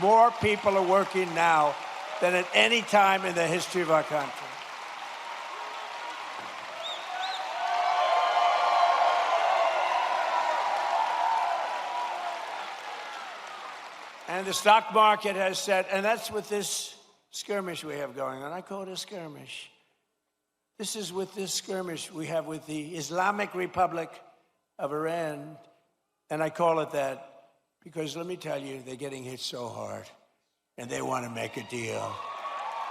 More people are working now than at any time in the history of our country. And the stock market has said, and that's with this skirmish we have going on. I call it a skirmish. This is with this skirmish we have with the Islamic Republic of Iran, and I call it that because let me tell you, they're getting hit so hard, and they want to make a deal.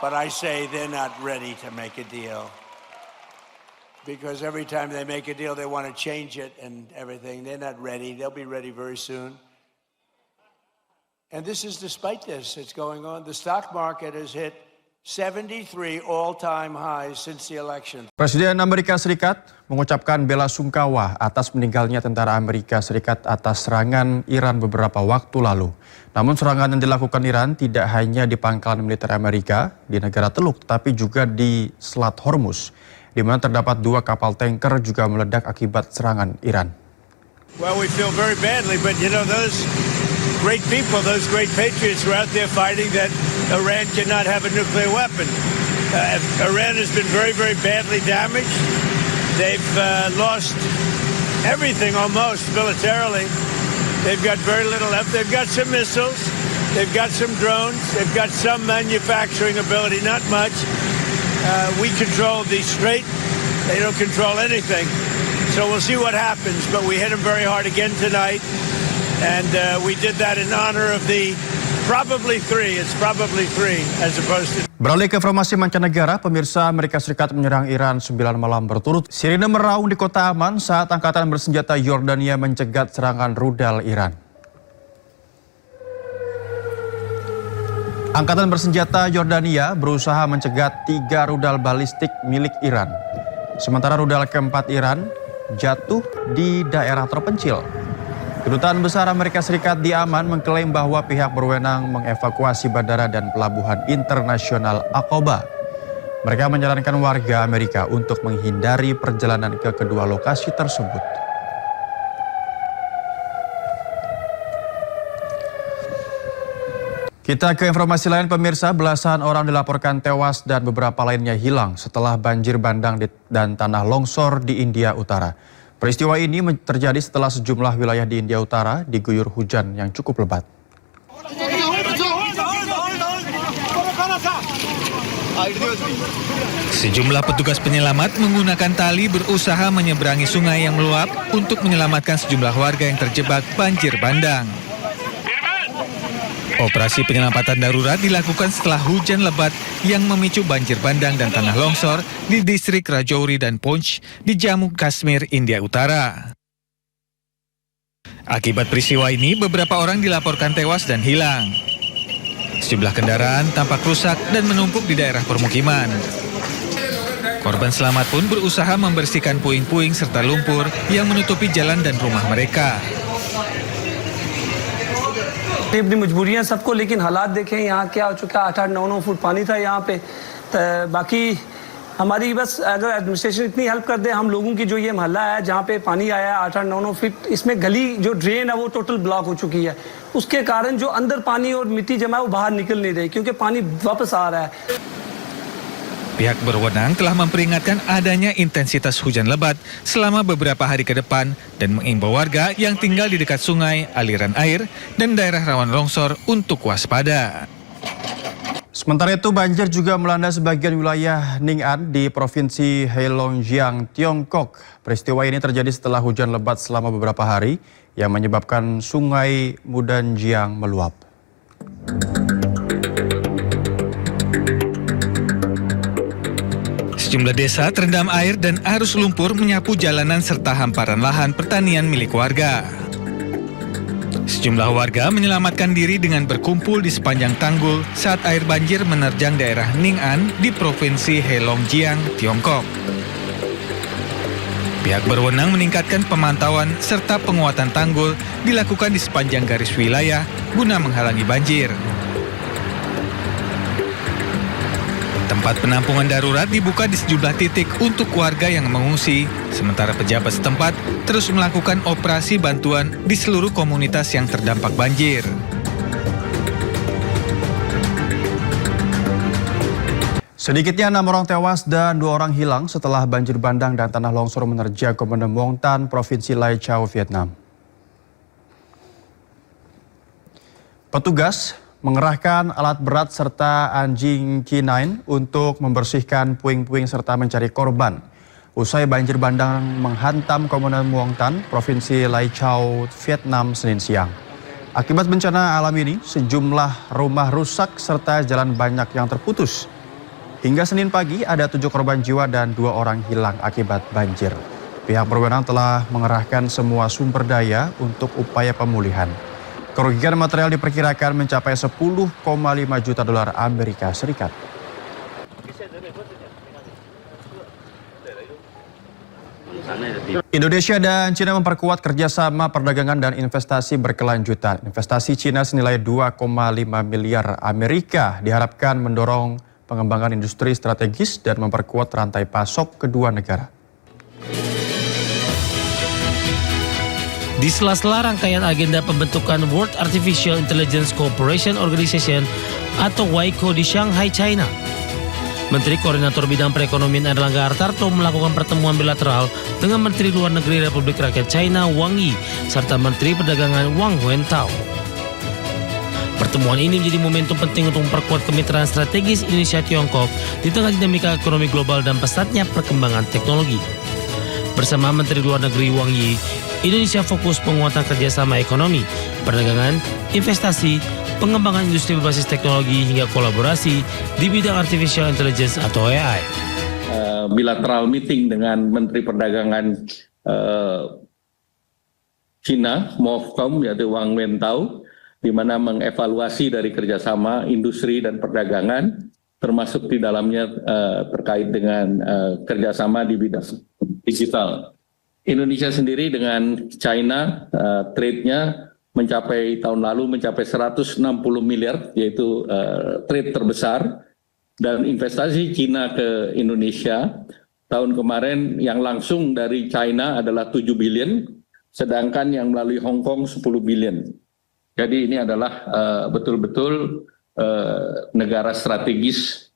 But I say they're not ready to make a deal. Because every time they make a deal, they want to change it and everything. They're not ready. They'll be ready very soon. And this is despite this, it's going on. The stock market has hit 73 all-time highs since the election. Presiden Amerika Serikat mengucapkan bela sungkawa atas meninggalnya tentara Amerika Serikat atas serangan Iran beberapa waktu lalu. Namun serangan yang dilakukan Iran tidak hanya di pangkalan militer Amerika di negara Teluk, tapi juga di Selat Hormuz, di mana terdapat 2 kapal tanker juga meledak akibat serangan Iran. Well, we feel very badly, but you know, those great people, those great patriots were out there fighting that Iran cannot have a nuclear weapon. Iran has been very, very badly damaged. They've lost everything almost militarily. They've got very little left. They've got some missiles. They've got some drones. They've got some manufacturing ability, not much. We control the strait. They don't control anything. So we'll see what happens, but we hit them very hard again tonight. And we did that in honor of the probably three. It's probably three as opposed to. Beralih ke informasi mancanegara, pemirsa, Amerika Serikat menyerang Iran 9 malam berturut. Sirine meraung di kota aman saat angkatan bersenjata Yordania mencegat serangan rudal Iran. Angkatan bersenjata Yordania berusaha mencegat 3 rudal balistik milik Iran. Sementara rudal keempat Iran jatuh di daerah terpencil. Kedutaan Besar Amerika Serikat di Aman mengklaim bahwa pihak berwenang mengevakuasi bandara dan pelabuhan internasional Aqaba. Mereka menyarankan warga Amerika untuk menghindari perjalanan ke kedua lokasi tersebut. Kita ke informasi lain, pemirsa. Belasan orang dilaporkan tewas dan beberapa lainnya hilang setelah banjir bandang dan tanah longsor di India Utara. Peristiwa ini terjadi setelah sejumlah wilayah di India Utara diguyur hujan yang cukup lebat. Sejumlah petugas penyelamat menggunakan tali berusaha menyeberangi sungai yang meluap untuk menyelamatkan sejumlah warga yang terjebak banjir bandang. Operasi penyelamatan darurat dilakukan setelah hujan lebat yang memicu banjir bandang dan tanah longsor di distrik Rajouri dan Poonch di Jammu Kashmir, India Utara. Akibat peristiwa ini, beberapa orang dilaporkan tewas dan hilang. Sejumlah kendaraan tampak rusak dan menumpuk di daerah permukiman. Korban selamat pun berusaha membersihkan puing-puing serta lumpur yang menutupi jalan dan rumah mereka. अपनी मजबूरियां सबको, लेकिन हालात देखें यहाँ क्या हो चुका है। 8-9 फुट पानी था यहाँ पे। बाकी हमारी बस अगर एडमिनिस्ट्रेशन इतनी हेल्प कर दे, हम लोगों की जो ये मोहल्ला है जहाँ पे पानी आया है 8-9 फीट, इसमें गली जो ड्रेन है वो टोटल ब्लॉक हो चुकी है। उसके कारण जो अंदर पानी और मिट्टी जमा है वो बाहर निकल नहीं रही क्योंकि पानी वापस आ रहा है। Pihak berwenang telah memperingatkan adanya intensitas hujan lebat selama beberapa hari ke depan dan mengimbau warga yang tinggal di dekat sungai, aliran air, dan daerah rawan longsor untuk waspada. Sementara itu, banjir juga melanda sebagian wilayah Ning'an di Provinsi Heilongjiang, Tiongkok. Peristiwa ini terjadi setelah hujan lebat selama beberapa hari yang menyebabkan sungai Mudanjiang meluap. Sejumlah desa terendam air dan arus lumpur menyapu jalanan serta hamparan lahan pertanian milik warga. Sejumlah warga menyelamatkan diri dengan berkumpul di sepanjang tanggul saat air banjir menerjang daerah Ning'an di Provinsi Heilongjiang, Tiongkok. Pihak berwenang meningkatkan pemantauan serta penguatan tanggul dilakukan di sepanjang garis wilayah guna menghalangi banjir. Tempat penampungan darurat dibuka di sejumlah titik untuk warga yang mengungsi, sementara pejabat setempat terus melakukan operasi bantuan di seluruh komunitas yang terdampak banjir. Sedikitnya 6 orang tewas dan 2 orang hilang setelah banjir bandang dan tanah longsor menerjang Kabupaten Muang Tan, Provinsi Lai Châu, Vietnam. Petugas mengerahkan alat berat serta anjing K9 untuk membersihkan puing-puing serta mencari korban. Usai banjir bandang menghantam Kabupaten Muang Tan, Provinsi Lai Châu, Vietnam, Senin siang. Akibat bencana alam ini, sejumlah rumah rusak serta jalan banyak yang terputus. Hingga Senin pagi ada 7 korban jiwa dan 2 orang hilang akibat banjir. Pihak berwenang telah mengerahkan semua sumber daya untuk upaya pemulihan. Kerugian material diperkirakan mencapai 10,5 juta dolar Amerika Serikat. Indonesia dan Cina memperkuat kerjasama perdagangan dan investasi berkelanjutan. Investasi Cina senilai 2,5 miliar Amerika diharapkan mendorong pengembangan industri strategis dan memperkuat rantai pasok kedua negara. Di sela-sela rangkaian agenda pembentukan World Artificial Intelligence Cooperation Organization atau WICO di Shanghai, China, Menteri Koordinator Bidang Perekonomian Erlangga Hartarto melakukan pertemuan bilateral dengan Menteri Luar Negeri Republik Rakyat China Wang Yi serta Menteri Perdagangan Wang Wentao. Pertemuan ini menjadi momentum penting untuk memperkuat kemitraan strategis Indonesia-Tiongkok di tengah dinamika ekonomi global dan pesatnya perkembangan teknologi. Bersama Menteri Luar Negeri Wang Yi, Indonesia fokus penguatan kerjasama ekonomi, perdagangan, investasi, pengembangan industri berbasis teknologi hingga kolaborasi di bidang artificial intelligence atau AI. Bilateral meeting dengan Menteri Perdagangan Cina, MOFCOM, yaitu Wang Wentao, di mana mengevaluasi dari kerjasama industri dan perdagangan, termasuk di dalamnya terkait dengan kerjasama di bidang digital. Indonesia sendiri dengan China, trade-nya tahun lalu mencapai 160 miliar, yaitu trade terbesar, dan investasi China ke Indonesia tahun kemarin yang langsung dari China adalah 7 billion, sedangkan yang melalui Hong Kong 10 billion. Jadi ini adalah betul-betul negara strategis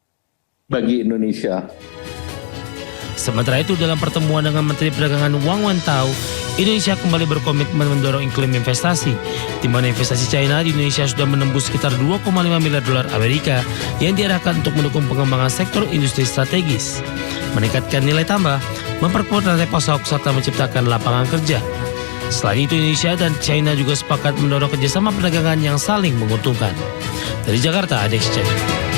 bagi Indonesia. Sementara itu dalam pertemuan dengan Menteri Perdagangan Wang Wentao, Indonesia kembali berkomitmen mendorong iklim investasi, di mana investasi China di Indonesia sudah menembus sekitar 2,5 miliar dolar Amerika yang diarahkan untuk mendukung pengembangan sektor industri strategis, meningkatkan nilai tambah, memperkuat rantai pasok, serta menciptakan lapangan kerja. Selain itu, Indonesia dan China juga sepakat mendorong kerjasama perdagangan yang saling menguntungkan. Dari Jakarta, Adex Channel.